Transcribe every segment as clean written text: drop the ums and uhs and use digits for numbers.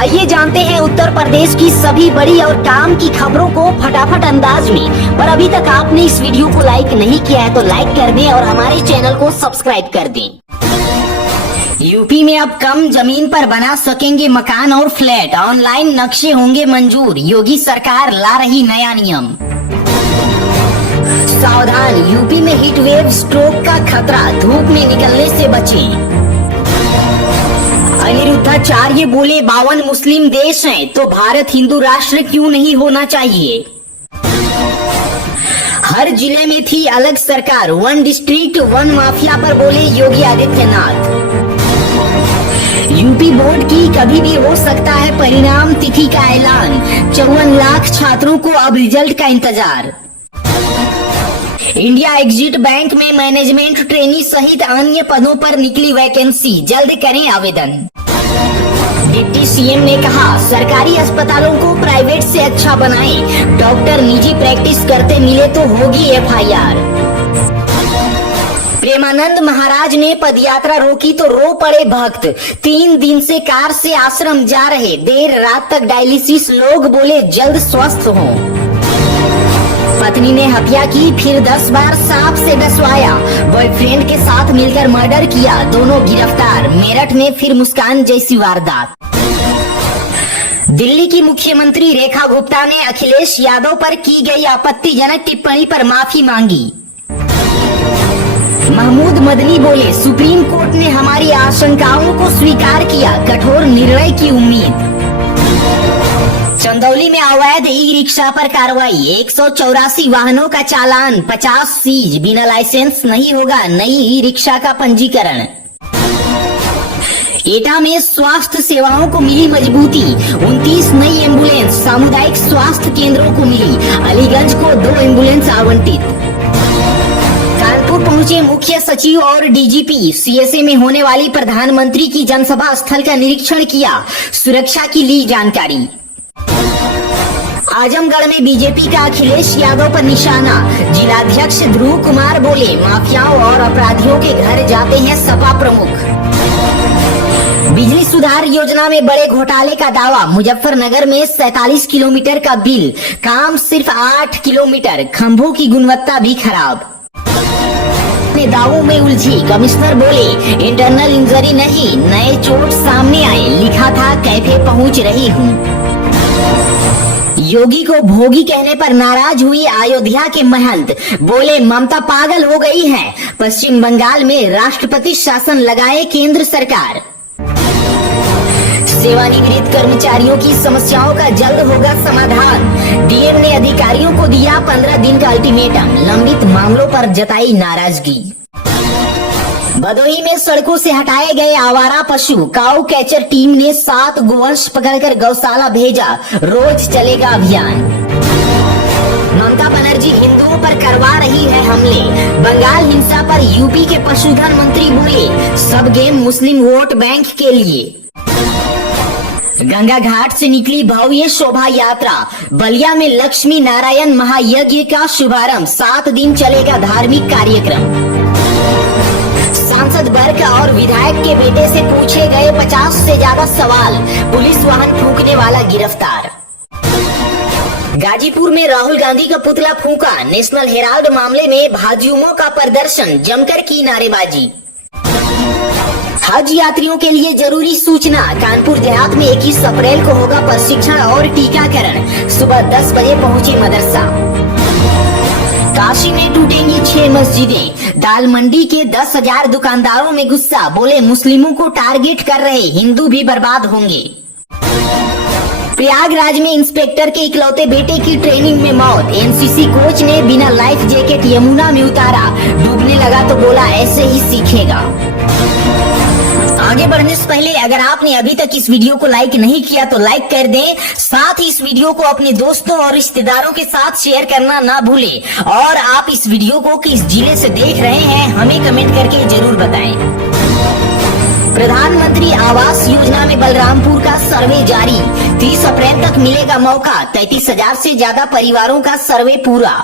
आइए जानते हैं उत्तर प्रदेश की सभी बड़ी और काम की खबरों को फटाफट अंदाज में। पर अभी तक आपने इस वीडियो को लाइक नहीं किया है तो लाइक कर दें और हमारे चैनल को सब्सक्राइब कर दें। यूपी में अब कम जमीन पर बना सकेंगे मकान और फ्लैट, ऑनलाइन नक्शे होंगे मंजूर, योगी सरकार ला रही नया नियम। सावधान, यूपी में हीट वेव स्ट्रोक का खतरा, धूप में निकलने से बचें। अनिरुद्धाचार्य बोले 52 मुस्लिम देश हैं तो भारत हिंदू राष्ट्र क्यों नहीं होना चाहिए। हर जिले में थी अलग सरकार, वन डिस्ट्रिक्ट वन माफिया पर बोले योगी आदित्यनाथ। यूपी बोर्ड की कभी भी हो सकता है परिणाम, तिथि का ऐलान, 54 लाख छात्रों को अब रिजल्ट का इंतजार। इंडिया एग्जिट बैंक में मैनेजमेंट ट्रेनी सहित अन्य पदों पर निकली वैकेंसी, जल्द करें आवेदन। डिप्टी सीएम ने कहा सरकारी अस्पतालों को प्राइवेट से अच्छा बनाएं, डॉक्टर निजी प्रैक्टिस करते मिले तो होगी एफआईआर। प्रेमानंद महाराज ने पदयात्रा रोकी तो रो पड़े भक्त, 3 दिन से कार से आश्रम जा रहे, देर रात तक डायलिसिस, लोग बोले जल्द स्वस्थ हों। पत्नी ने हत्या की, फिर 10 बार सांप से डसवाया, बॉयफ्रेंड के साथ मिलकर मर्डर किया, दोनों गिरफ्तार। मेरठ में फिर मुस्कान जैसी वारदात। दिल्ली की मुख्यमंत्री रेखा गुप्ता ने अखिलेश यादव पर की गई आपत्तिजनक टिप्पणी पर माफी मांगी। महमूद मदनी बोले सुप्रीम कोर्ट ने हमारी आशंकाओं को स्वीकार किया, कठोर निर्णय की उम्मीद। चंदौली में अवैध ई रिक्शा पर कार्रवाई, 184 वाहनों का चालान, 50 सीज, बिना लाइसेंस नहीं होगा नई ई रिक्शा का पंजीकरण। एटा में स्वास्थ्य सेवाओं को मिली मजबूती, 29 नई एम्बुलेंस सामुदायिक स्वास्थ्य केंद्रों को मिली, अलीगंज को 2 एम्बुलेंस आवंटित। कानपुर पहुंचे मुख्य सचिव और डीजीपी, सीएसए में होने वाली प्रधानमंत्री की जनसभा स्थल का निरीक्षण किया, सुरक्षा की ली जानकारी। आजमगढ़ में बीजेपी का अखिलेश यादव पर निशाना, जिलाध्यक्ष ध्रुव कुमार बोले माफियाओं और अपराधियों के घर जाते हैं सपा प्रमुख। बिजली सुधार योजना में बड़े घोटाले का दावा, मुजफ्फरनगर में 47 किलोमीटर का बिल, काम सिर्फ 8 किलोमीटर, खंभों की गुणवत्ता भी खराब। दावों में उलझी, कमिश्नर बोले इंटरनल इंजरी नहीं, नए चोट सामने आए, लिखा था कैफे पहुंच रही हूँ। योगी को भोगी कहने पर नाराज हुई अयोध्या के महंत, बोले ममता पागल हो गई है, पश्चिम बंगाल में राष्ट्रपति शासन लगाए केंद्र सरकार। सेवानिवृत्त कर्मचारियों की समस्याओं का जल्द होगा समाधान, डीएम ने अधिकारियों को दिया 15 दिन का अल्टीमेटम, लंबित मामलों पर जताई नाराजगी। भदोही में सड़कों से हटाए गए आवारा पशु, काऊ कैचर टीम ने 7 गोवंश पकड़कर गौशाला भेजा, रोज चलेगा अभियान। ममता बनर्जी हिंदुओं पर करवा रही है हमले, बंगाल हिंसा पर यूपी के पशुधन मंत्री बोले सब गेम मुस्लिम वोट बैंक के लिए। गंगा घाट से निकली भव्य शोभा यात्रा, बलिया में लक्ष्मी नारायण महायज्ञ का शुभारंभ, 7 दिन चलेगा धार्मिक कार्यक्रम। सांसद बर्क और विधायक के बेटे से पूछे गए 50 से ज्यादा सवाल, पुलिस वाहन फूंकने वाला गिरफ्तार। गाजीपुर में राहुल गांधी का पुतला फूंका, नेशनल हेराल्ड मामले में भाजयुमो का प्रदर्शन, जमकर की नारेबाजी। हज यात्रियों के लिए जरूरी सूचना, कानपुर देहात में 21 अप्रैल को होगा प्रशिक्षण और टीकाकरण, सुबह 10 बजे पहुंचे मदरसा। काशी में टूटेंगी 6 मस्जिदें, दाल मंडी के 10,000 दुकानदारों में गुस्सा, बोले मुस्लिमों को टारगेट कर रहे हिंदू भी बर्बाद होंगे। प्रयागराज में इंस्पेक्टर के इकलौते बेटे की ट्रेनिंग में मौत, एनसीसी कोच ने बिना लाइफ जैकेट यमुना में उतारा, डूबने लगा तो बोला ऐसे ही सीखेगा। आगे बढ़ने से पहले अगर आपने अभी तक इस वीडियो को लाइक नहीं किया तो लाइक कर दें, साथ ही इस वीडियो को अपने दोस्तों और रिश्तेदारों के साथ शेयर करना ना भूलें। और आप इस वीडियो को किस जिले से देख रहे हैं हमें कमेंट करके जरूर बताएं। प्रधानमंत्री आवास योजना में बलरामपुर का सर्वे जारी, 30 अप्रैल तक मिलेगा मौका, 33,000 से ज्यादा परिवारों का सर्वे पूरा।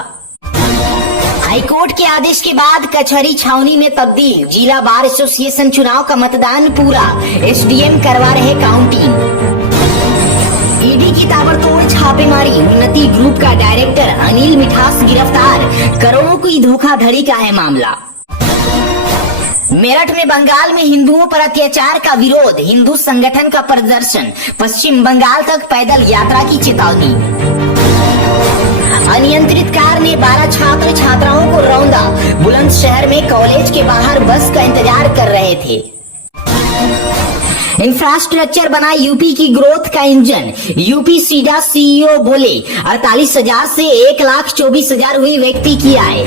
हाईकोर्ट के आदेश के बाद कचहरी छावनी में तब्दील, जिला बार एसोसिएशन चुनाव का मतदान पूरा, एसडीएम करवा रहे काउंटिंग। छापेमारी, उन्नति ग्रुप का डायरेक्टर अनिल मिठास गिरफ्तार, करोड़ों की धोखाधड़ी का है मामला। मेरठ में बंगाल में हिंदुओं पर अत्याचार का विरोध, हिंदू संगठन का प्रदर्शन, पश्चिम बंगाल तक पैदल यात्रा की चेतावनी। अनियंत्रित कार ने 12 छात्र छात्राओं को रौंदा, बुलंदशहर में कॉलेज के बाहर बस का इंतजार कर रहे थे। इंफ्रास्ट्रक्चर बना यूपी की ग्रोथ का इंजन, यूपी सीडा सीईओ बोले 48,000 से 1,24,000 हुई व्यक्ति की आय।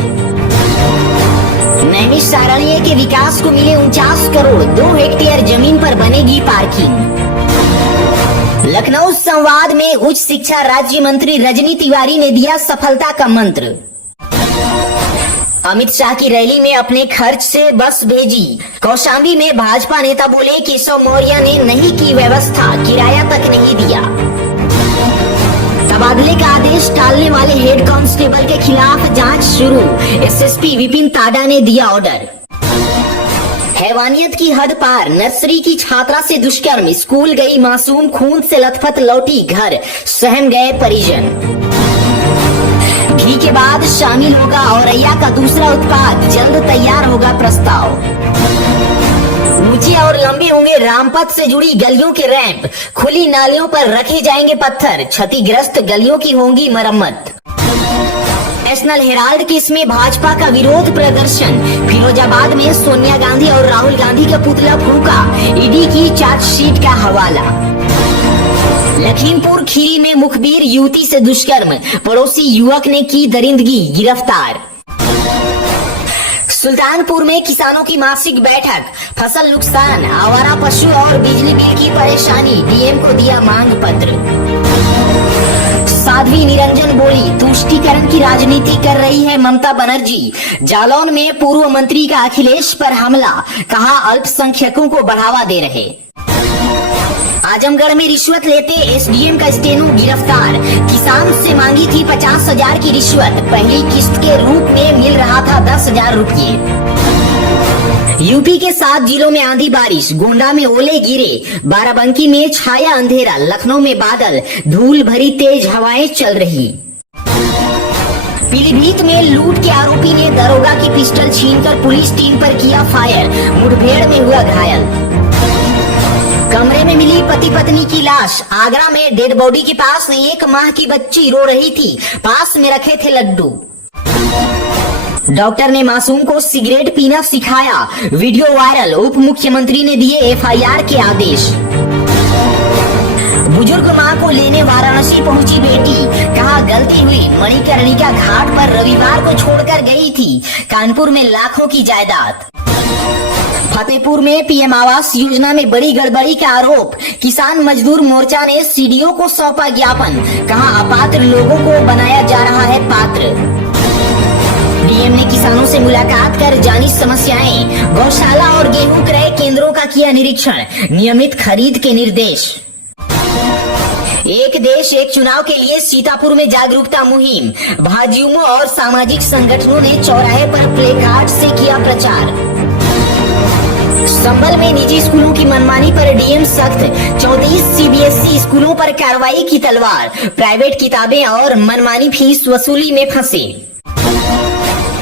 नैमिषारण्य के विकास को मिले 49 करोड़, 2 हेक्टेयर जमीन पर बनेगी पार्किंग। लखनऊ संवाद में उच्च शिक्षा राज्य मंत्री रजनी तिवारी ने दिया सफलता का मंत्र। अमित शाह की रैली में अपने खर्च से बस भेजी। कौशाम्बी में भाजपा नेता बोले केशव मौर्य ने नहीं की व्यवस्था, किराया तक नहीं दिया। तबादले का आदेश टालने वाले हेड कांस्टेबल के खिलाफ जांच शुरू, एसएसपी विपिन ताडा ने दिया ऑर्डर। हैवानियत की हद पार, नर्सरी की छात्रा से दुष्कर्म, स्कूल गई मासूम खून से लथपथ लौटी घर, सहम गए परिजन। घी के बाद शामिल होगा औरैया का दूसरा उत्पाद, जल्द तैयार होगा प्रस्ताव। ऊंचे और लंबे होंगे रामपथ से जुड़ी गलियों के रैंप, खुली नालियों पर रखे जाएंगे पत्थर, क्षतिग्रस्त गलियों की होंगी मरम्मत। नेशनल हेराल्ड केस में भाजपा का विरोध प्रदर्शन, फिरोजाबाद में सोनिया गांधी और राहुल गांधी का पुतला फूका, ईडी की चार्जशीट का हवाला। लखीमपुर खीरी में मुखबिर युवती से दुष्कर्म, पड़ोसी युवक ने की दरिंदगी, गिरफ्तार। सुल्तानपुर में किसानों की मासिक बैठक, फसल नुकसान, आवारा पशु और बिजली बिल की परेशानी, डीएम को दिया मांग पत्र। साध्वी निरंजन बोली तुष्टीकरण की राजनीति कर रही है ममता बनर्जी। जालौन में पूर्व मंत्री का अखिलेश पर हमला, कहा अल्पसंख्यकों को बढ़ावा दे रहे। आजमगढ़ में रिश्वत लेते एसडीएम का स्टेनो गिरफ्तार, किसान से मांगी थी 50,000 की रिश्वत, पहली किस्त के रूप में मिल रहा था 10,000 रुपये। यूपी के 7 जिलों में आंधी बारिश, गोंडा में ओले गिरे, बाराबंकी में छाया अंधेरा, लखनऊ में बादल, धूल भरी तेज हवाएं चल रही। पीलीभीत में लूट के आरोपी ने दरोगा की पिस्टल छीनकर पुलिस टीम पर किया फायर, मुठभेड़ में हुआ घायल। कमरे में मिली पति पत्नी की लाश, आगरा में डेड बॉडी के पास 1 माह की बच्ची रो रही थी, पास में रखे थे लड्डू। डॉक्टर ने मासूम को सिगरेट पीना सिखाया, वीडियो वायरल, उप मुख्यमंत्री ने दिए एफआईआर के आदेश। बुजुर्ग मां को लेने वाराणसी पहुंची बेटी, कहा गलती हुई, मणिकर्णिका घाट पर रविवार को छोड़कर गई थी, कानपुर में लाखों की जायदाद। फतेहपुर में पीएम आवास योजना में बड़ी गड़बड़ी का आरोप, किसान मजदूर मोर्चा ने सीडीओ को सौंपा ज्ञापन, कहा अपात्र लोगों को बनाया जा रहा है पात्र। डीएम ने किसानों से मुलाकात कर जानी समस्याएं, गौशाला और गेहूं क्रय केंद्रों का किया निरीक्षण, नियमित खरीद के निर्देश। एक देश एक चुनाव के लिए सीतापुर में जागरूकता मुहिम, भाजयुमो और सामाजिक संगठनों ने चौराहे पर प्लेकार्ड से किया प्रचार। संभल में निजी स्कूलों की मनमानी पर डीएम सख्त, 34 सीबीएसई स्कूलों पर कार्रवाई की तलवार, प्राइवेट किताबें और मनमानी फीस वसूली में फंसे।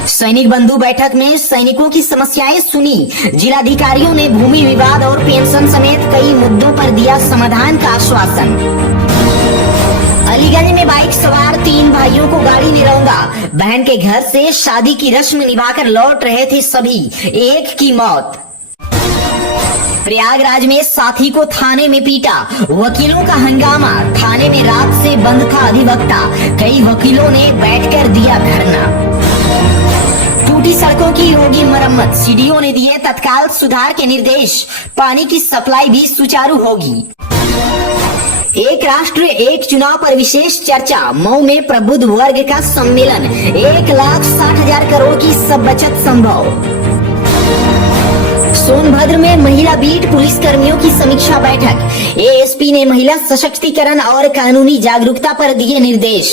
सैनिक बंधु बैठक में सैनिकों की समस्याएं सुनी, जिलाधिकारियों ने भूमि विवाद और पेंशन समेत कई मुद्दों पर दिया समाधान का आश्वासन। अलीगंज में बाइक सवार 3 भाइयों को गाड़ी ने रौंदा, बहन के घर से शादी की रस्म निभाकर लौट रहे थे सभी, एक की मौत। प्रयागराज में साथी को थाने में पीटा, वकीलों का हंगामा, थाने में रात से बंद था अधिवक्ता, कई वकीलों ने बैठकर दिया धरना। टूटी सड़कों की होगी मरम्मत, सीडीओ ने दिए तत्काल सुधार के निर्देश, पानी की सप्लाई भी सुचारू होगी। एक राष्ट्र एक चुनाव पर विशेष चर्चा, मऊ में प्रबुद्ध वर्ग का सम्मेलन, 1,60,000 करोड़ की सब बचत संभव। सोनभद्र में महिला बीट पुलिस कर्मियों की समीक्षा बैठक, एएसपी ने महिला सशक्तिकरण और कानूनी जागरूकता पर दिए निर्देश।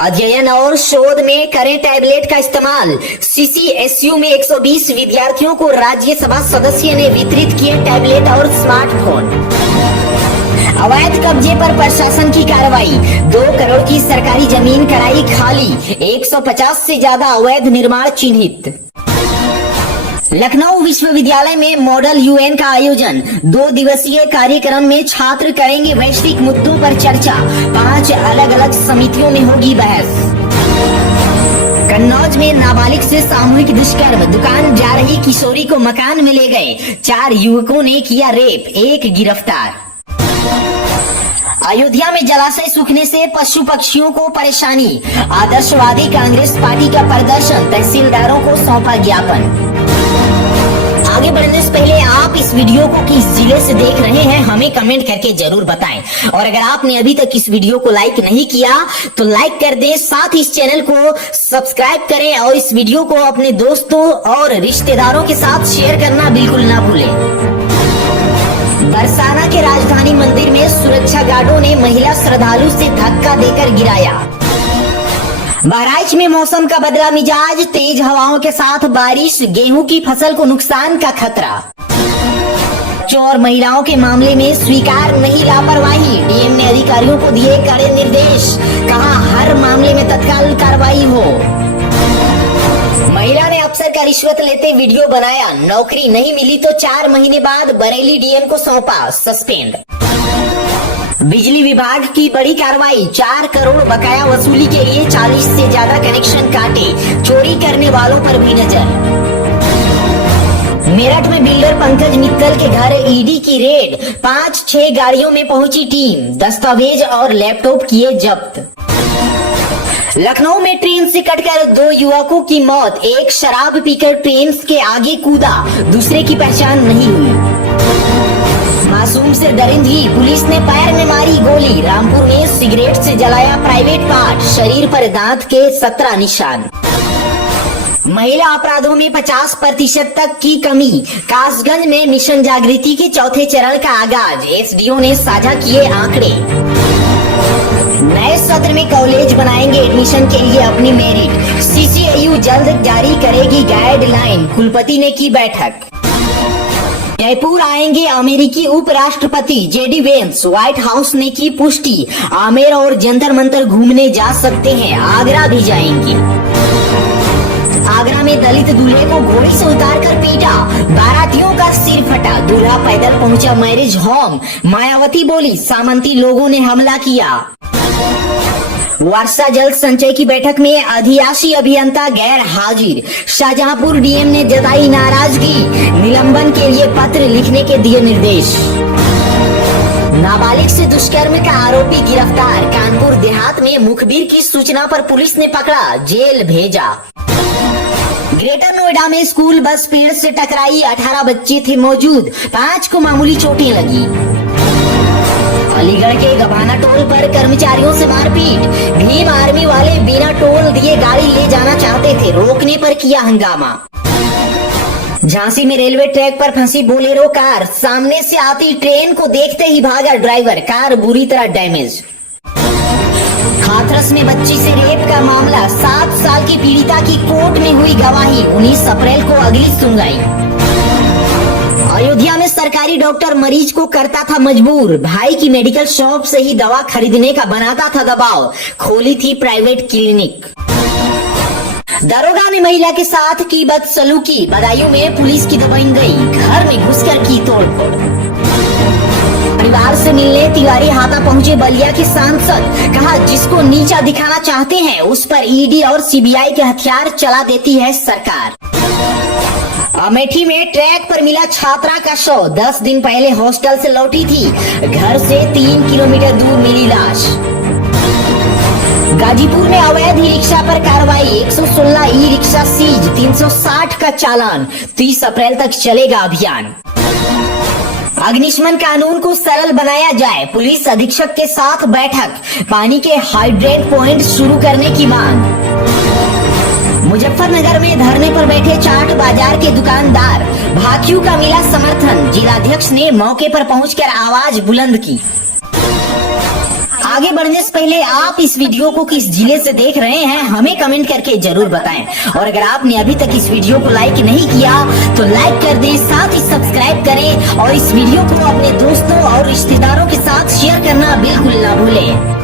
अध्ययन और शोध में करें टैबलेट का इस्तेमाल, सीसीएसयू में 120 विद्यार्थियों को राज्यसभा सदस्य ने वितरित किए टैबलेट और स्मार्टफोन। अवैध कब्जे पर प्रशासन की कार्रवाई, 2 करोड़ की सरकारी जमीन कराई खाली, 150 से ज्यादा अवैध निर्माण चिन्हित। लखनऊ विश्वविद्यालय में मॉडल यूएन का आयोजन, 2 दिवसीय कार्यक्रम में छात्र करेंगे वैश्विक मुद्दों पर चर्चा, 5 अलग अलग समितियों में होगी बहस। कन्नौज में नाबालिग से सामूहिक दुष्कर्म, दुकान जा रही किशोरी को मकान में ले गए, 4 युवकों ने किया रेप, 1 गिरफ्तार। अयोध्या में जलाशय सूखने से पशु पक्षियों को परेशानी, आदर्शवादी कांग्रेस पार्टी का प्रदर्शन, तहसीलदारों को सौंपा ज्ञापन। आगे बढ़ने से पहले आप इस वीडियो को किस जिले से देख रहे हैं हमें कमेंट करके जरूर बताएं, और अगर आपने अभी तक इस वीडियो को लाइक नहीं किया तो लाइक कर दें, साथ ही इस चैनल को सब्सक्राइब करें और इस वीडियो को अपने दोस्तों और रिश्तेदारों के साथ शेयर करना बिल्कुल ना भूलें। बरसाना के राजधानी मंदिर में सुरक्षा गार्डों ने महिला श्रद्धालु से धक्का देकर गिराया। बहराइच में मौसम का बदला मिजाज, तेज हवाओं के साथ बारिश, गेहूं की फसल को नुकसान का खतरा। चोर महिलाओं के मामले में स्वीकार नहीं लापरवाही, डीएम ने अधिकारियों को दिए कड़े निर्देश, कहा हर मामले में तत्काल कार्रवाई हो। महिला ने अफसर का रिश्वत लेते वीडियो बनाया, नौकरी नहीं मिली तो 4 महीने बाद बरेली डीएम को सौंपा, सस्पेंड। बिजली विभाग की बड़ी कार्रवाई, 4 करोड़ बकाया वसूली के लिए 40 से ज्यादा कनेक्शन काटे, चोरी करने वालों पर भी नजर। मेरठ में बिल्डर पंकज मित्तल के घर ईडी की रेड, 5-6 गाड़ियों में पहुंची टीम, दस्तावेज और लैपटॉप किए जब्त। लखनऊ में ट्रेन से कटकर 2 युवकों की मौत, एक शराब पीकर ट्रेन के आगे कूदा, दूसरे की पहचान नहीं हुई। मासूम से दरिंदगी, पुलिस ने पैर में मारी गोली, रामपुर में सिगरेट से जलाया प्राइवेट पार्ट, शरीर पर दांत के 17 निशान। महिला अपराधों में 50% तक की कमी, कासगंज में मिशन जागृति के 4थे चरण का आगाज, एसडीओ ने साझा किए आंकड़े। नए सत्र में कॉलेज बनाएंगे एडमिशन के लिए अपनी मेरिट, सीसीआईयू जल्द जारी करेगी गाइडलाइन, कुलपति ने की बैठक। जयपुर आएंगे अमेरिकी उपराष्ट्रपति जेडी वेंस, व्हाइट हाउस ने की पुष्टि, आमेर और जंतर मंतर घूमने जा सकते हैं, आगरा भी जाएंगे। आगरा में दलित दूल्हे को घोड़ी से उतारकर पीटा, बारातियों का सिर फटा, दूल्हा पैदल पहुंचा मैरिज होम, मायावती बोली सामंती लोगों ने हमला किया। वर्षा जल संचय की बैठक में अधियासी अभियंता गैर हाजिर, शाहजहांपुर डीएम ने जताई नाराजगी, निलंबन के लिए पत्र लिखने के दिए निर्देश। नाबालिग से दुष्कर्म का आरोपी गिरफ्तार, कानपुर देहात में मुखबिर की सूचना पर पुलिस ने पकड़ा, जेल भेजा। ग्रेटर नोएडा में स्कूल बस पेड़ से टकराई, 18 बच्चे थे मौजूद, 5 को मामूली चोटें लगी। अलीगढ़ के गभाना टोल पर कर्मचारियों से मारपीट, भीम आर्मी वाले बिना टोल दिए गाड़ी ले जाना चाहते थे, रोकने पर किया हंगामा। झांसी में रेलवे ट्रैक पर फंसी बोलेरो कार, सामने से आती ट्रेन को देखते ही भागा ड्राइवर, कार बुरी तरह डैमेज। हाथरस में बच्ची से रेप का मामला, 7 साल की पीड़िता की कोर्ट में हुई गवाही, 19 अप्रैल को अगली सुनवाई। अयोध्या में सरकारी डॉक्टर मरीज को करता था मजबूर, भाई की मेडिकल शॉप से ही दवा खरीदने का बनाता था दबाव, खोली थी प्राइवेट क्लिनिक। दरोगा ने महिला के साथ की बदसलूकी, बदायूं में पुलिस की दबोच गई, घर में घुसकर की तोड़फोड़। परिवार से मिलने तिवारी हाथा पहुंचे बलिया के सांसद, कहा जिसको नीचा दिखाना चाहते हैं उस पर ईडी और सीबीआई के हथियार चला देती है सरकार। अमेठी में ट्रैक पर मिला छात्रा का शव, 10 दिन पहले हॉस्टल से लौटी थी, घर से 3 किलोमीटर दूर मिली लाश। गाजीपुर में अवैध ई रिक्शा पर कार्रवाई, 116 ई रिक्शा सीज, 360 का चालान, 30 अप्रैल तक चलेगा अभियान। अग्निशमन कानून को सरल बनाया जाए, पुलिस अधीक्षक के साथ बैठक, पानी के हाइड्रेट पॉइंट शुरू करने की मांग। मुजफ्फरनगर में धरने पर बैठे चाट बाजार के दुकानदार, भाकियों का मिला समर्थन, जिलाध्यक्ष ने मौके पर पहुंचकर आवाज बुलंद की। आगे बढ़ने से पहले आप इस वीडियो को किस जिले से देख रहे हैं हमें कमेंट करके जरूर बताएं, और अगर आपने अभी तक इस वीडियो को लाइक नहीं किया तो लाइक कर दें, साथ ही सब्सक्राइब करें और इस वीडियो को अपने दोस्तों और रिश्तेदारों के साथ शेयर करना बिल्कुल ना भूलें।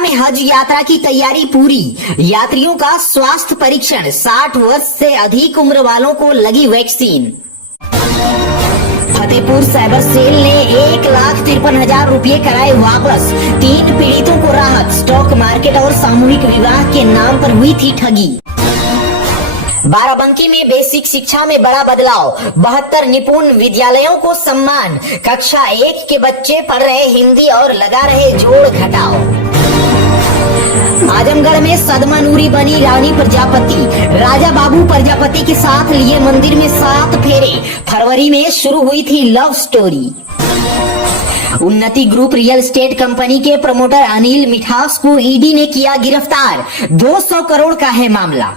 में हज यात्रा की तैयारी पूरी, यात्रियों का स्वास्थ्य परीक्षण, 60 वर्ष से अधिक उम्र वालों को लगी वैक्सीन। फतेहपुर साइबर सेल ने 1,53,000 रुपये कराए वापस, 3 पीड़ितों को राहत। स्टॉक मार्केट और सामूहिक विवाह के नाम पर हुई थी ठगी। बाराबंकी में बेसिक शिक्षा में बड़ा बदलाव, 72 निपुण विद्यालयों को सम्मान। कक्षा 1 के बच्चे पढ़ रहे हिंदी और लगा रहे जोड़ घटाव। आजमगढ़ में सदमा नूरी बनी रानी प्रजापति, राजा बाबू प्रजापति के साथ लिए मंदिर में 7 फेरे। फरवरी में शुरू हुई थी लव स्टोरी। उन्नति ग्रुप रियल एस्टेट कंपनी के प्रमोटर अनिल मिठास को ईडी ने किया गिरफ्तार, 200 करोड़ का है मामला।